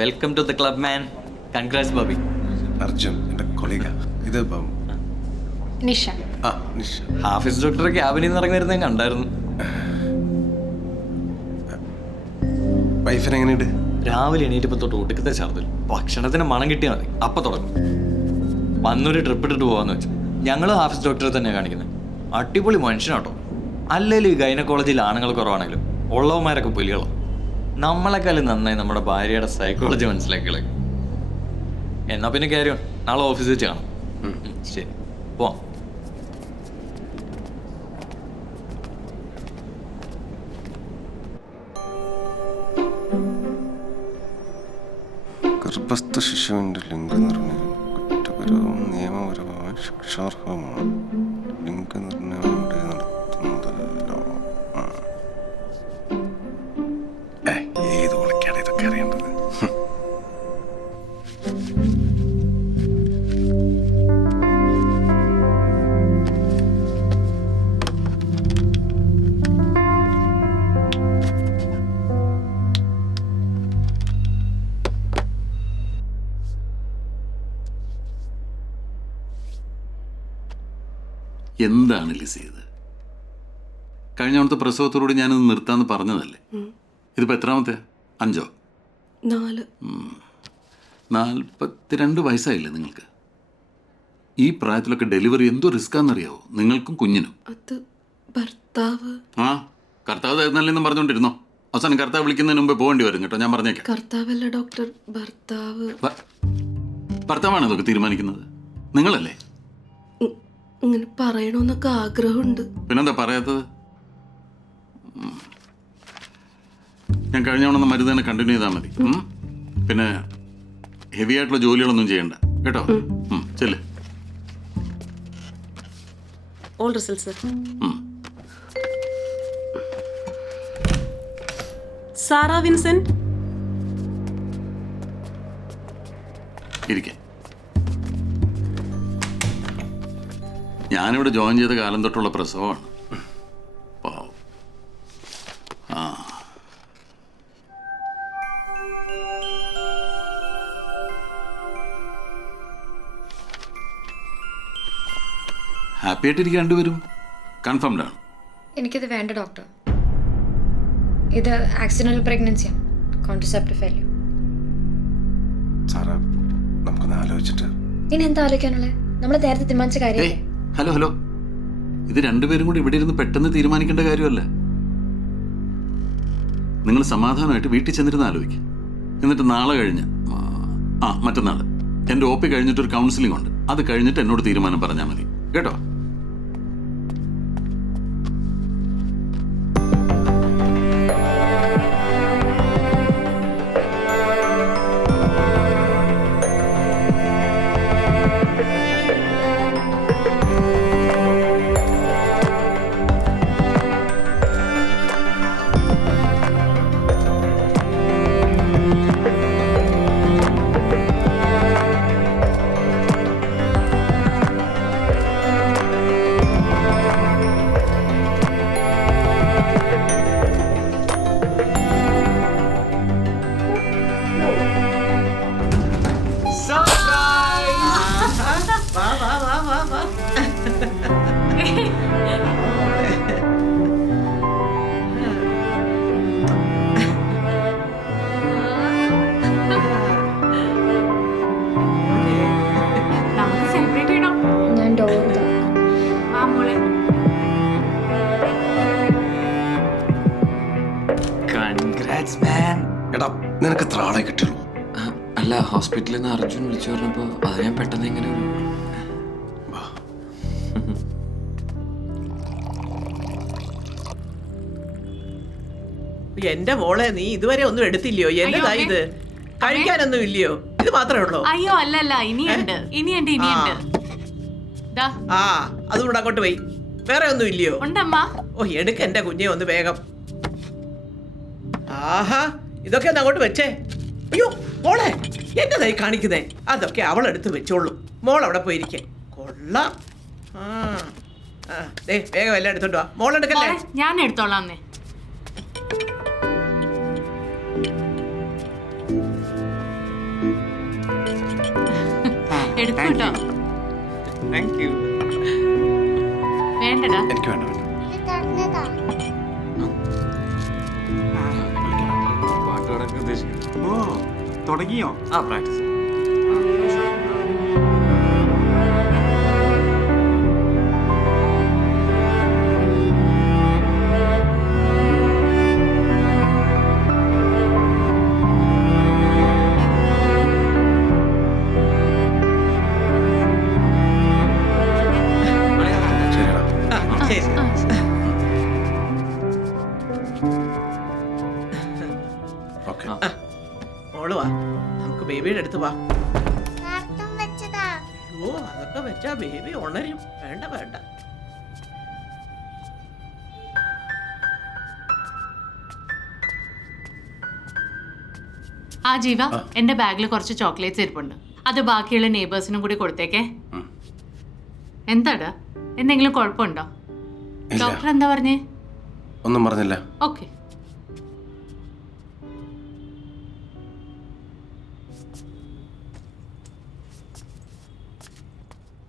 Welcome to the club man. Congrats Bobby. Arjun എൻ്റെ colleague. ഇത് നിഷ. നിഷ. ഹാഫിസ് ഡോക്ടറെ ക്യാബിനിൽ നിന്ന് ഇറങ്ങി വരുന്നത് കണ്ടായിരുന്നു. വൈഫിന് എങ്ങനെയുണ്ട്? രാവിലെ എണീറ്റപ്പോൾ തൊട്ട് ഒടുക്കത്തെ ഛർദ്ദിൽ. ഭക്ഷണത്തിന് മണം കിട്ടിയാൽ മതി, അപ്പം തുടങ്ങും. വന്നൊരു ട്രിപ്പ് ഇട്ടിട്ട് പോകാന്ന് വെച്ചു. ഞങ്ങൾ ഹാഫിസ് ഡോക്ടറെ തന്നെയാണ് കാണിക്കുന്നത്. അടിപൊളി മനുഷ്യനാട്ടോ. അല്ലെങ്കിൽ ഈ ഗൈനക്കോളജിയിൽ ആണുങ്ങൾ കുറവാണെങ്കിലും ഉള്ളവന്മാരൊക്കെ പുലികളോ. നമ്മളെക്കാളും നന്നായി നമ്മുടെ ഭാര്യയുടെ സൈക്കോളജി മനസ്സിലാക്കികളെ. എന്നാ പിന്നെ കാര്യം നാളെ ഓഫീസിൽ വെച്ച് കാണാം. ശരി, പോവാം. ഗർഭസ്ഥ ശിശുവിൻ്റെ ലിംഗനിർണ്ണയം കുറ്റപരവും നിയമപരവുമായി ശിക്ഷാർഹവുമാണ്. ലിംഗനിർണ്ണയം ഇവിടെ നടത്തുന്നതല്ലോ. ഏത് വിളിക്കാണ് ഇതൊക്കെ അറിയേണ്ടത്? എന്താണ് ലിസ് ചെയ്ത്? കഴിഞ്ഞ തവണത്തെ പ്രസവത്തോടുകൂടി ഞാനിത് നിർത്താമെന്ന് പറഞ്ഞതല്ലേ? ഇതിപ്പോൾ എത്രാമത്തെ? 5? 4. 42 വയസ്സായില്ലേ നിങ്ങൾക്ക്? ഈ പ്രായത്തിലൊക്കെ ഡെലിവറി എന്തോ റിസ്ക്കാന്നറിയാവോ നിങ്ങൾക്കും കുഞ്ഞിനും? അത് ഭർത്താവ്. കർത്താവ് തരുന്നല്ലെന്നും പറഞ്ഞുകൊണ്ടിരുന്നോ? അവസാനം കർത്താവ് വിളിക്കുന്നതിന് മുമ്പേ പോകേണ്ടി വരും കേട്ടോ. ഞാൻ പറഞ്ഞേക്കാം. കർത്താവല്ല ഡോക്ടർ, ഭർത്താവ്. ഭർത്താവാണ് ഇതൊക്കെ തീരുമാനിക്കുന്നത്, നിങ്ങളല്ലേ? ഇങ്ങനെ പറയണമെന്നൊക്കെ ആഗ്രഹമുണ്ട്. പിന്നെന്താ പറയാത്തത്? ഞാൻ കഴിഞ്ഞ തവണ മരുന്ന് തന്നെ കണ്ടിന്യൂ ചെയ്താൽ മതി. പിന്നെ ഹെവി ആയിട്ടുള്ള ജോലികളൊന്നും ചെയ്യണ്ട കേട്ടോ. ചെല്ല്. All results sir. Sara Vincent. ഇരിക്കെ. ഞാനിവിടെ ജോയിൻ ചെയ്ത കാലം തൊട്ടുള്ള പ്രസവമാണ്. പാവം. ഹാപ്പി ആയിട്ടിരിക്കുക രണ്ടുപേരും. കൺഫേംഡ് ആണ്? എനിക്കിത് വേണ്ട ഡോക്ടർ. ഇത് ആക്സിഡന്റൽ പ്രഗ്നൻസിയാണ്, കോൺട്രസെപ്റ്റീവ് ഫെയിലിയർ. സാറാ, നമുക്കൊന്ന് ആലോചിച്ചിട്ട്. ഇനി എന്താ ആലോചിക്കാനുള്ളത്? നമ്മൾ നേരത്തെ തീരുമാനിച്ച കാര്യം. ഹലോ, ഇത് രണ്ടുപേരും കൂടി ഇവിടെ ഇരുന്ന് പെട്ടെന്ന് തീരുമാനിക്കേണ്ട കാര്യമല്ല. നിങ്ങൾ സമാധാനമായിട്ട് വീട്ടിൽ ചെന്നിരുന്ന് ആലോചിക്കും. എന്നിട്ട് നാളെ കഴിഞ്ഞ് മറ്റന്നാൾ എൻ്റെ OP കഴിഞ്ഞിട്ടൊരു കൗൺസിലിംഗ് ഉണ്ട്. അത് കഴിഞ്ഞിട്ട് എന്നോട് തീരുമാനം പറഞ്ഞാൽ മതി കേട്ടോ. എടാ, നിനക്ക് എത്ര ആളെ കിട്ടുള്ളൂ? അല്ല, ഹോസ്പിറ്റലിൽ നിന്ന് അർജുൻ വിളിച്ചു പറഞ്ഞപ്പോൾ അത് ഞാൻ പെട്ടെന്ന് എങ്ങനെ എന്റെ മോളെ, നീ ഇതുവരെ ഒന്നും എടുത്തില്ലയോ? എന്നതാ ഇത്? കഴിക്കാനൊന്നും ഇല്ലയോ? ഇത് മാത്രമേ ഉള്ളൂ? അയ്യോ അല്ലല്ല, ഇനിയുണ്ട്. അതുകൊണ്ട് അങ്ങോട്ട് പോയി. വേറെ ഒന്നും ഇല്ലയോ? ഉണ്ടമ്മ. ഓ, എടുക്ക എന്റെ കുഞ്ഞെ ഒന്ന് വേഗം. ആഹാ, ഇതൊക്കെ ഒന്ന് അങ്ങോട്ട് വെച്ചേ. അയ്യോ മോളെ, എന്നതായി കാണിക്കുന്നേ? അതൊക്കെ അവളെടുത്ത് വെച്ചോളൂ. മോൾ അവിടെ പോയിരിക്കേ. കൊള്ളാം. വേഗം എല്ലാം എടുത്തോണ്ട് വാ. മോളെടുക്കല്ലേ? ഞാൻ എടുത്തോളാം. എടുക്കൂട്ടോ. വേണ്ടടാ. എനിക്ക് വേണ്ട വേണ്ട പാട്ട് പാടാൻ ഉദ്ദേശിക്കുന്നു. ഓ തുടങ്ങിയോ? ആ പ്രാക്ടീസ്. ശരിടാ. ആ, ശരി. ഓക്കെ മോള് വാ, നമുക്ക് ബേബിയുടെ അടുത്ത് വാ. ഓ അതൊക്കെ വെച്ചാ ബേബി ഉണരും. വേണ്ട വേണ്ട. ആ ജീവ, എന്റെ ബാഗിൽ കുറച്ച് ചോക്ലേറ്റ്സ് ഇരിപ്പുണ്ട്. അത് ബാക്കിയുള്ള നെയ്ബേഴ്സിനും കൂടി കൊടുത്തേക്കേ. എന്താടാ, എന്തെങ്കിലും കുഴപ്പമുണ്ടോ? ഇല്ല. ഡോക്ടർ എന്താ പറഞ്ഞേ? ഒന്നും പറഞ്ഞില്ല. ഓക്കെ.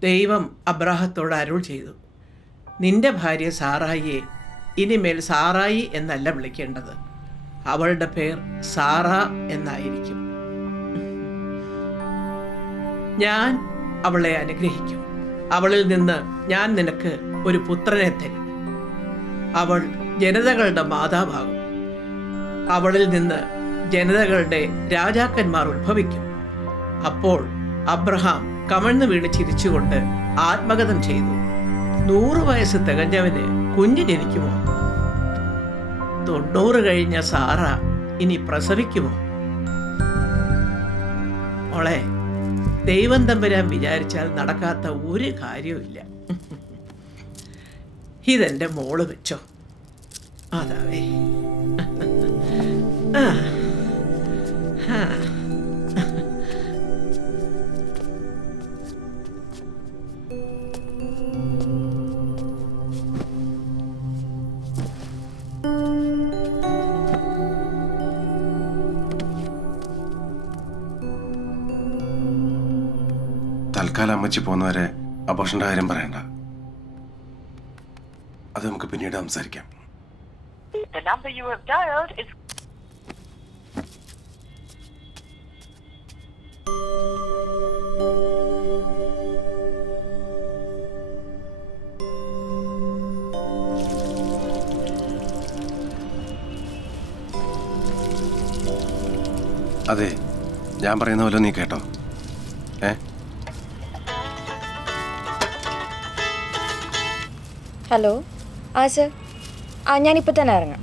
ദൈവം അബ്രാഹത്തോട് അരുൾ ചെയ്തു, നിന്റെ ഭാര്യ സാറായിയെ ഇനിമേൽ സാറായി എന്നല്ല വിളിക്കേണ്ടത്, അവളുടെ പേർ സാറ എന്നായിരിക്കും. ഞാൻ അവളെ അനുഗ്രഹിക്കും, അവളിൽ നിന്ന് ഞാൻ നിനക്ക് ഒരു പുത്രനെ തരും. അവൾ ജനതകളുടെ മാതാവാകും, അവളിൽ നിന്ന് ജനതകളുടെ രാജാക്കന്മാർ ഉത്ഭവിക്കും. അപ്പോൾ അബ്രഹാം കമഴ്ന്നു വീണ് ചിരിച്ചുകൊണ്ട് ആത്മഗതം ചെയ്തു, 100 വയസ്സ് തികഞ്ഞവന് കുഞ്ഞ് ജനിക്കുമോ? 90 കഴിഞ്ഞ സാറ ഇനി പ്രസവിക്കുമോ? മോളെ, ദൈവം തമ്പുരാൻ വിചാരിച്ചാൽ നടക്കാത്ത ഒരു കാര്യവുമില്ല. ഇതെന്റെ മോള് വെച്ചോ. അതാവേ. ആ. ആ. തൽക്കാലം അമ്മച്ചി പോകുന്നവരെ അബോഷന്റെ കാര്യം പറയണ്ട. അത് നമുക്ക് പിന്നീട് സംസാരിക്കാം. The number you have dialed is അതെ, ഞാൻ പറയുന്ന പോലെ നീ കേട്ടോ. ഹലോ. ആ സർ, ആ ഞാനിപ്പോൾ തന്നെ ഇറങ്ങാം.